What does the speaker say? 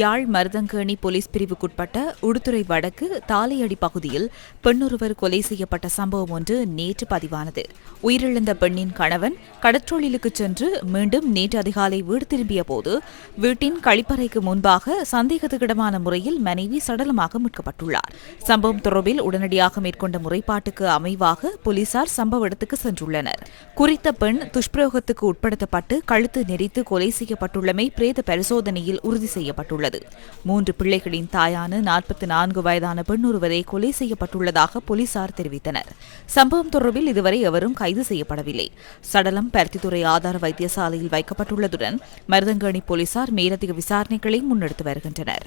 யாழ் Maruthankerny police பிரிவுக்குட்பட்ட உடுத்துறை வடக்கு தாலையடி பகுதியில் பெண்ணொருவர் கொலை செய்யப்பட்ட சம்பவம் ஒன்று நேற்று பதிவானது. உயிரிழந்த பெண்ணின் கணவன் கடற்றொழிலுக்கு சென்று மீண்டும் நேற்று அதிகாலை வீடு திரும்பிய போது வீட்டின் கழிப்பறைக்கு முன்பாக சந்தேகத்துக்கிடமான முறையில் மனைவி சடலமாக மீட்கப்பட்டுள்ளார். சம்பவம் தொடர்பில் உடனடியாக மேற்கொண்ட முறைப்பாட்டுக்கு அமைவாக போலீசார் சம்பவ இடத்துக்கு சென்றுள்ளனர். குறித்த பெண் துஷ்பிரயோகத்துக்கு உட்படுத்தப்பட்டு கழுத்து நெரித்து கொலை செய்யப்பட்டுள்ளமை பிரேத பரிசோதனையில் உறுதி செய்யப்பட்டுள்ளது. மூன்று பிள்ளைகளின் தாயான நாற்பத்தி நான்கு வயதான பெண் ஒருவரை கொலை செய்யப்பட்டுள்ளதாக போலீசார் தெரிவித்தனர். சம்பவம் தொடர்பில் இதுவரை எவரும் கைது செய்யப்படவில்லை. சடலம் பருத்தித்துறை ஆதார வைத்தியசாலையில் வைக்கப்பட்டுள்ளதுடன் மருதங்கணி போலீசார் மேலதிக விசாரணைகளை முன்னெடுத்து வருகின்றனர்.